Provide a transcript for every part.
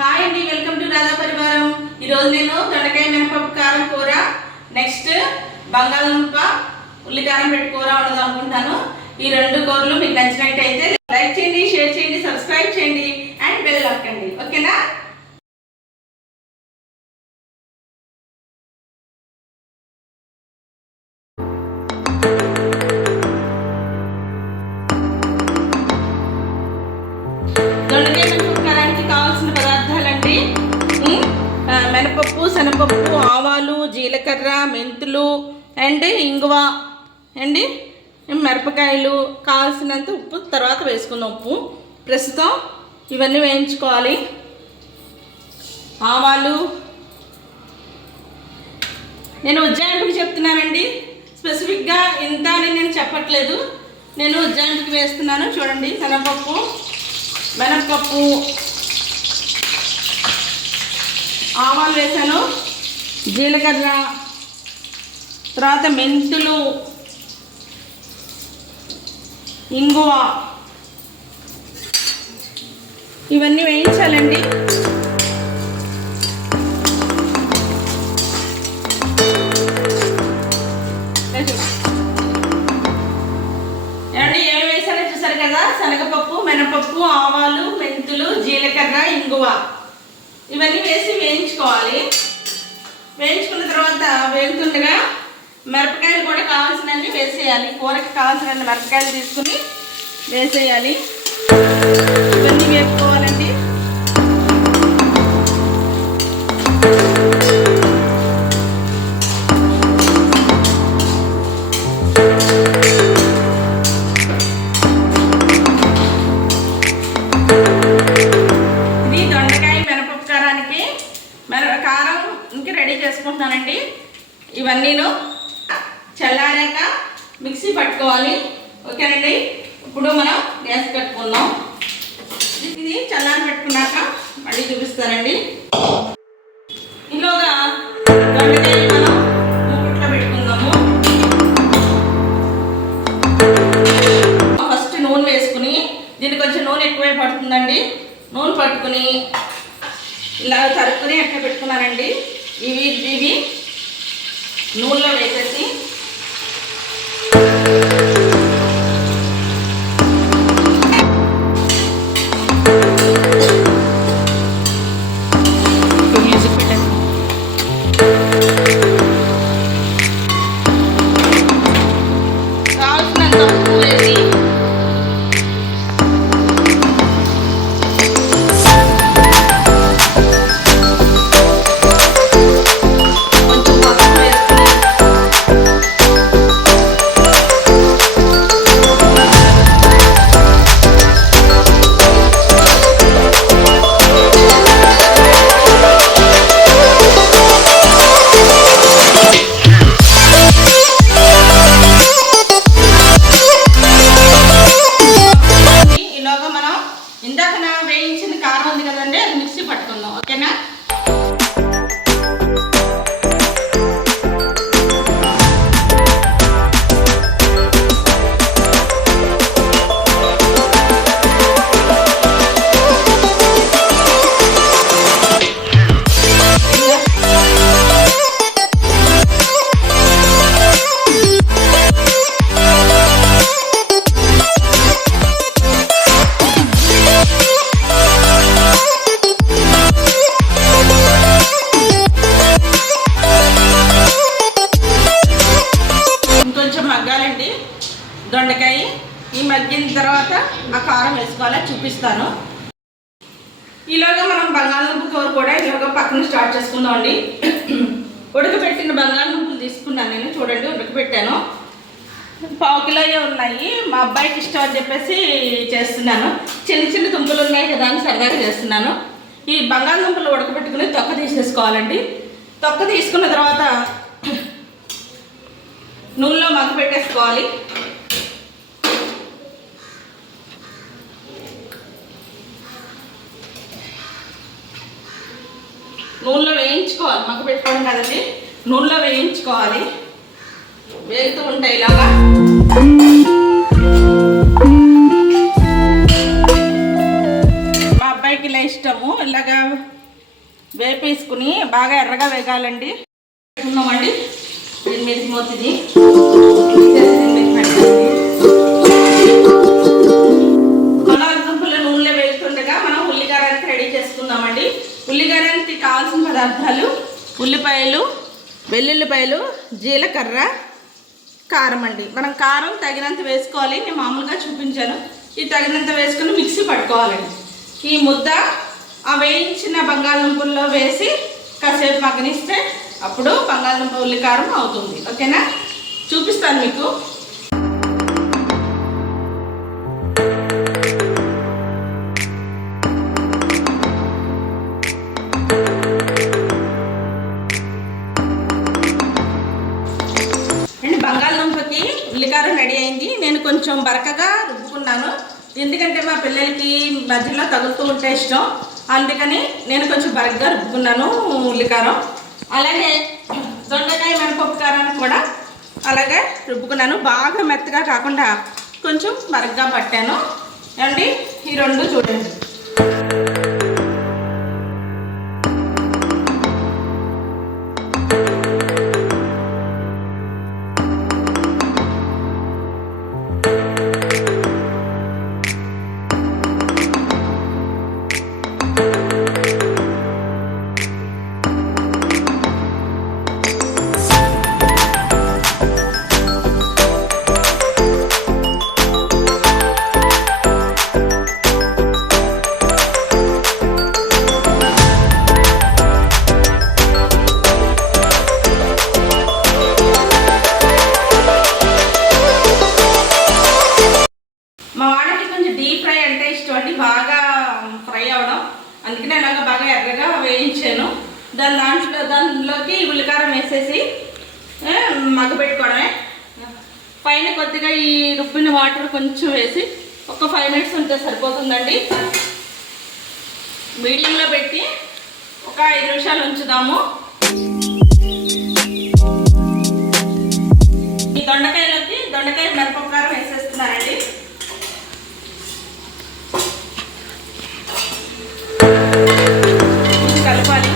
Hi అండి, welcome to Radha పరివారం. ఈరోజు నేను దొండకాయ మినపప్పు కారం కూర, నెక్స్ట్ బంగాళదుంప ఉల్లికారం పెట్టి కూర వండదాం అనుకుంటాను. ఈ రెండు కూరలు మీకు నచ్చినట్టయితే లైక్ చేయండి, షేర్ చేయండి, సబ్స్క్రైబ్ చేయండి అండ్ బెల్ నొక్కండి. ఓకేనా? దొండకాయ మినపప్పు కారానికి కావాల్సిన పదార్థాలండి: మినపప్పు, శనగపప్పు, ఆవాలు, జీలకర్ర, మెంతులు అండ్ ఇంగువ అండి, మిరపకాయలు, కావాల్సినంత ఉప్పు తర్వాత వేసుకుందాం. ఉప్పు ప్రస్తుతం ఇవన్నీ వేయించుకోవాలి. ఆవాలు నేను ఉజ్జాయింపుకి చెప్తున్నానండి, స్పెసిఫిక్గా ఇంత అని నేను చెప్పట్లేదు. నేను ఉజ్జాయింపుకి వేస్తున్నాను. చూడండి, శనగపప్పు, మినపప్పు, ఆవాలు వేసాను, జీలకర్ర, తర్వాత మెంతులు, ఇంగువ, ఇవన్నీ వేయించాలండి. ఏమి వేసానో చూసారు కదా, శనగపప్పు, మినపప్పు, ఆవాలు, మెంతులు, జీలకర్ర, ఇంగువ ఇవన్నీ వేసి వేయించుకోవాలి. వేయించుకున్న తర్వాత వేగుతుండగా మిరపకాయలు కూడా కావాల్సినవి వేసేయాలి. కూరకి కావాల్సిన మిరపకాయలు తీసుకుని వేసేయాలి. ఇవన్నీ వేసుకోవాలండి. ఇది దొండకాయ మినపప్పు కారానికి కారం ఇంక రెడీ చేసుకుంటున్నానండి. ఇవన్నీను చల్లారాక మిక్సీ పట్టుకోవాలి. ఓకేనండి, ఇప్పుడు మనం గ్యాస్ పెట్టుకుందాం. ఇది చల్లారి పెట్టుకున్నాక మళ్ళీ చూపిస్తానండి. ఈలోగా దొండకాయ మనం మూకుట్లో పెట్టుకుందాము. ఫస్ట్ నూనె వేసుకుని, దీనికి కొంచెం నూనె ఎక్కువే పడుతుందండి. నూనె పట్టుకుని ఇలా తరుపుని అట్లా పెట్టుకున్నానండి. ఇవి నూనెలో వేసేసి కావాల్సినంత ఉప్పు వేసి ఇందాక వేయించిన కారం ఉంది కదండి, అది మిక్సీ పట్టుకుందాం. ఓకేనా? మగ్గాలండి దొండకాయ. ఈ మగ్గిన తర్వాత ఆ కారం వేసుకోవాలా చూపిస్తాను. ఈలోగా మనం బంగాళదుంప కూర కూడా ఈలోగా పక్కన స్టార్ట్ చేసుకుందాం అండి. ఉడకబెట్టిన బంగాళదుంపలు తీసుకున్నాను నేను. చూడండి, ఉడకబెట్టాను. 1/2 కిలో ఉన్నాయి. మా అబ్బాయికి ఇష్టం అని చెప్పేసి చేస్తున్నాను. చిన్న చిన్న దుంపలు ఉన్నాయి కదా అని సరదాగా చేస్తున్నాను. ఈ బంగాళదుంపలు ఉడకబెట్టుకుని తొక్క తీసేసుకోవాలండి. తొక్క తీసుకున్న తర్వాత నూనెలో మగ్గ పెట్టేసుకోవాలి. నూనెలో వేయించుకోవాలి. మగ్గ పెట్టుకోవడం కదండి, నూనెలో వేయించుకోవాలి. వేగుతూ ఉంటాయి ఇలాగా. మా అబ్బాయికి ఇలా ఇష్టము, ఇలాగా వేపేసుకుని బాగా ఎర్రగా వేగాలండి. ఉన్నామండి దీని మీద మూతిది బంగాళదుంపల నూనెలో వేస్తుండగా మనం ఉల్లికారానికి రెడీ చేసుకుందామండి. ఉల్లికారానికి కావాల్సిన పదార్థాలు ఉల్లిపాయలు, వెల్లుల్లిపాయలు, జీలకర్ర, కారం అండి. మనం కారం తగినంత వేసుకోవాలి. నేను మామూలుగా చూపించాను. ఇది తగినంత వేసుకుని మిక్సీ పట్టుకోవాలండి. ఈ ముద్ద ఆ వేయించిన బంగాళదుంపల్లో వేసి కాసేపు మగ్గనిస్తే అప్పుడు బంగాళదుంప ఉల్లికారం అవుతుంది. ఓకేనా, చూపిస్తాను మీకు. బంగాళదుంపకి ఉల్లికారం రెడీ అయింది. నేను కొంచెం బరకగా రుబ్బుకున్నాను, ఎందుకంటే మా పిల్లలకి మధ్యలో తగులుతూ ఉంటే ఇష్టం, అందుకని నేను కొంచెం బరకగా రుబ్బుకున్నాను ఉల్లికారం. అలాగే దొండకాయ మినపప్పు కారాన్ని కూడా అలాగే రుబ్బుకున్నాను. బాగా మెత్తగా కాకుండా కొంచెం బరకగా పట్టాను అండి. ఈ రెండు చూడండి. బాగా ఫ్రై అవడం, అందుకనే ఇలాగ బాగా ఎర్రగా వేయించాను. దానిలోకి ఉల్లికారం వేసేసి మగ్గబెట్టుకోవడమే. పైన కొద్దిగా ఈ రుబ్బిన వాటర్ కొంచెం వేసి ఒక 5 minutes ఉంటే సరిపోతుందండి. మీడియంలో పెట్టి ఒక 5 నిమిషాలు ఉంచుదాము. ఈ దొండకాయలోకి దొండకాయ మిరపప్పు కారం వేసేస్తున్నానండి. కలపాలి.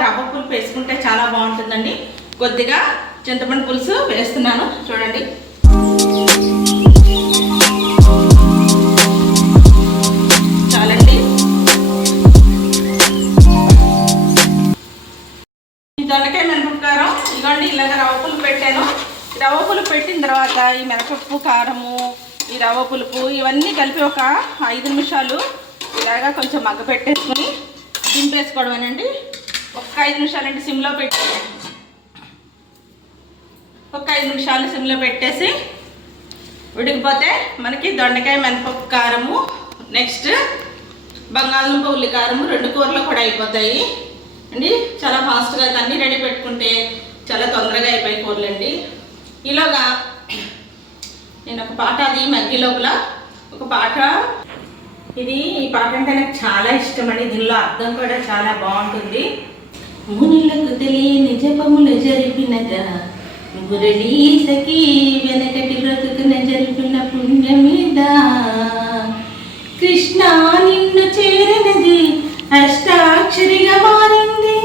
రవ్వ పులుపు వేసుకుంటే చాలా బాగుంటుందండి. కొద్దిగా చింతపండు పులుసు వేస్తున్నాను చూడండి. చాలండి. ఈ దొండకాయ మినపప్పు కారం ఇదిగోండి, ఇలాగ రవ్వ పులుపు పెట్టాను. రవ్వ పులుపు పెట్టిన తర్వాత ఈ మినపప్పు కారము, ఈ రవ్వ పులుపు ఇవన్నీ కలిపి ఒక 5 నిమిషాలు ఇలాగా కొంచెం మగ్గ పెట్టేసుకుని దింపేసుకోవడమేనండి. ఒక 5 నిమిషాలంటే సిమ్లో పెట్టి ఒక 5 నిమిషాలు సిమ్లో పెట్టేసి ఉడికిపోతే మనకి దొండకాయ మినపప్పు కారము, నెక్స్ట్ బంగాళదుంప ఉల్లి కారము 2 కూరలు కూడా అయిపోతాయి అండి. చాలా ఫాస్ట్గా అన్నీ రెడీ పెట్టుకుంటే చాలా తొందరగా అయిపోయి కూరలండి. ఈలోగా నేను ఒక పాట, అది మగ్గి లోపల ఒక పాట, ఈ పాట అంటే నాకు చాలా ఇష్టం అండి. దీనిలో అర్థం కూడా చాలా బాగుంటుంది. మునులకు తెలియని జపములు జరిపినగా మురళీ సఖీ వెనకటి బ్రతుకున జరిపిన పుణ్యమీద కృష్ణ నిన్ను చేరినది అష్టాక్షరిగా మారింది.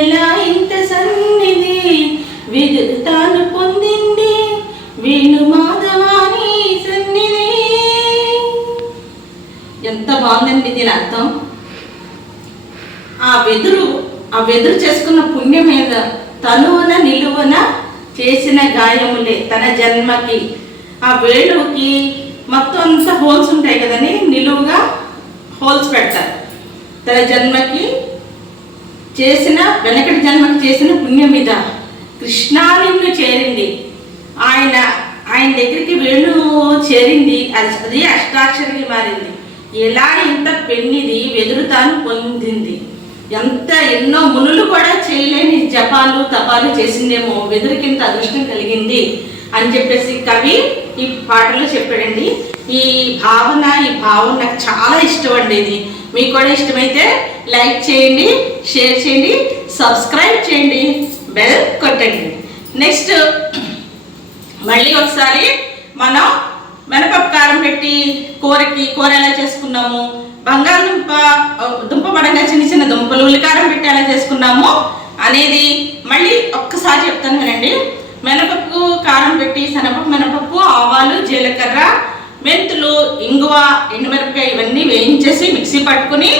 ఎలా ఇంత సన్నిధి విదురు తాను పొందింది వేణు మాధవాని సన్నిధి. ఎంత బాగుందండి దీని అర్థం. ఆ వెదురు చేసుకున్న పుణ్యం మీద తనువున నిలువున చేసిన గాయములే తన జన్మకి. ఆ వేణువుకి మొత్తం అంతా హోల్స్ ఉంటాయి కదండి, నిలువుగా హోల్స్ పెడతారు. తన జన్మకి చేసిన, వెనకటి జన్మకి చేసిన పుణ్యం మీద కృష్ణా నిన్ను చేరింది. ఆయన దగ్గరికి వేణు చేరింది, అది అష్టాక్షరికి మారింది. ఎలా ఇంత పెన్నిది వెదురు తాను పొందింది. ఎన్నో మునులు కూడా చేయలేని జపాలు తపాలు చేసిందేమో వెదురుకింత అదృష్టం కలిగింది అని చెప్పేసి కవి ఈ పాటలో చెప్పాడండి. ఈ భావన నాకు చాలా ఇష్టం అండి. ఇది మీకు కూడా ఇష్టమైతే లైక్ చేయండి, షేర్ చేయండి, సబ్స్క్రైబ్ చేయండి, బెల్ కొట్టండి. నెక్స్ట్ మళ్ళీ ఒకసారి మనం మినపప్పు కారం పెట్టి కూర ఎలా చేసుకున్నాము, దుంప పడంగా చిన్న చిన్న దుంపలు ఉల్లికారం పెట్టి ఎలా చేసుకున్నాము అనేది మళ్ళీ ఒక్కసారి చెప్తాను వినండి. మినపప్పు కారం పెట్టి శనగపప్పు, మినపప్పు, ఆవాలు, జీలకర్ర, మెంతులు, ఇంగువ, ఎండుమిరపకాయ ఇవన్నీ వేయించేసి మిక్సీ పట్టుకుని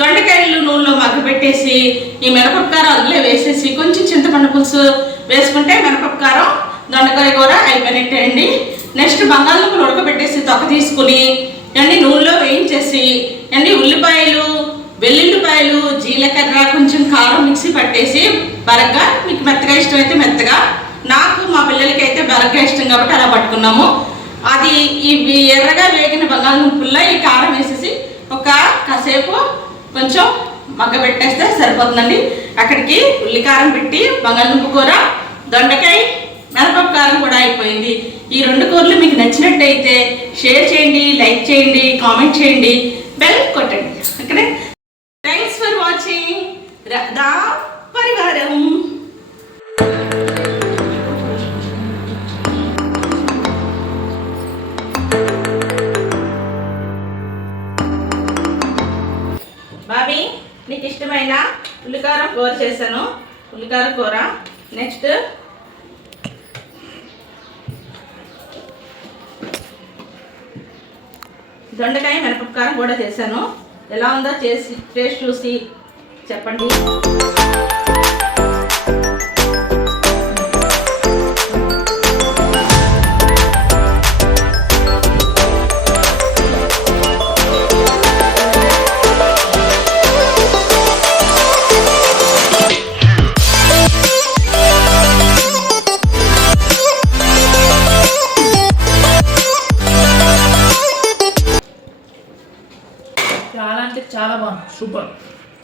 దొండకాయలు నూనెలో మగ్గబెట్టేసి ఈ మినపప్పు కారం అందులో వేసేసి కొంచెం చింతపండు పులుసు వేసుకుంటే మినపప్పు కారం దొండకాయ కూర అయిపోయినట్టే అండి. నెక్స్ట్ బంగాళదుంపలు ఉడకబెట్టేసి తొక్క తీసుకుని అన్నీ నూనెలో వేయించేసి అన్నీ ఉల్లిపాయలు, వెల్లుల్లిపాయలు, జీలకర్ర, కొంచెం కారం మిక్సీ పట్టేసి బరగ్గా, మీకు మెత్తగా ఇష్టమైతే మెత్తగా, నాకు మా పిల్లలకి అయితే బరగ్గా ఇష్టం కాబట్టి అలా పట్టుకున్నాము. అది ఇవి ఎర్రగా వేగిన బంగాళదుంపల్లో ఈ కారం వేసేసి ఒక కాసేపు కొంచెం మగ్గబెట్టేస్తే సరిపోతుందండి. అక్కడికి ఉల్లికారం పెట్టి బంగాళదుంప కూర, దొండకాయ, మినపప్పు కారం కూడా అయిపోయింది. ఈ 2 కూరలు మీకు నచ్చినట్టయితే షేర్ చేయండి, లైక్ చేయండి, కామెంట్ చేయండి, బెల్ కొట్టండి. Okay, thanks for watching Radha పరివారం. బాబీ, నీకు ఇష్టమైన ఉల్లికారం కూర చేశాను, ఉల్లికారం కూర. నెక్స్ట్ దొండకాయ మినపప్పు కారం కూడా చేశాను. ఎలా ఉందో టేస్ట్ చూసి చెప్పండి. చాలా బాగుంది, సూపర్.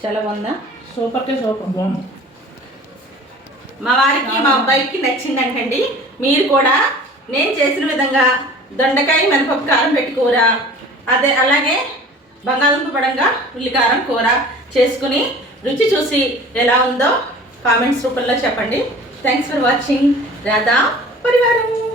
చాలా బాగుందా? సూపర్కే సూపర్ బాగుంది. మా వారికి మా అబ్బాయికి నచ్చిందంటండి. మీరు కూడా నేను చేసిన విధంగా దొండకాయ మినపప్పు కారం పెట్టి కూర, అలాగే బంగాళదుంప పడంగా ఉల్లికారం కూర చేసుకుని రుచి చూసి ఎలా ఉందో కామెంట్స్ రూపంలో చెప్పండి. థ్యాంక్స్ ఫర్ వాచింగ్ రాధా పరివారం.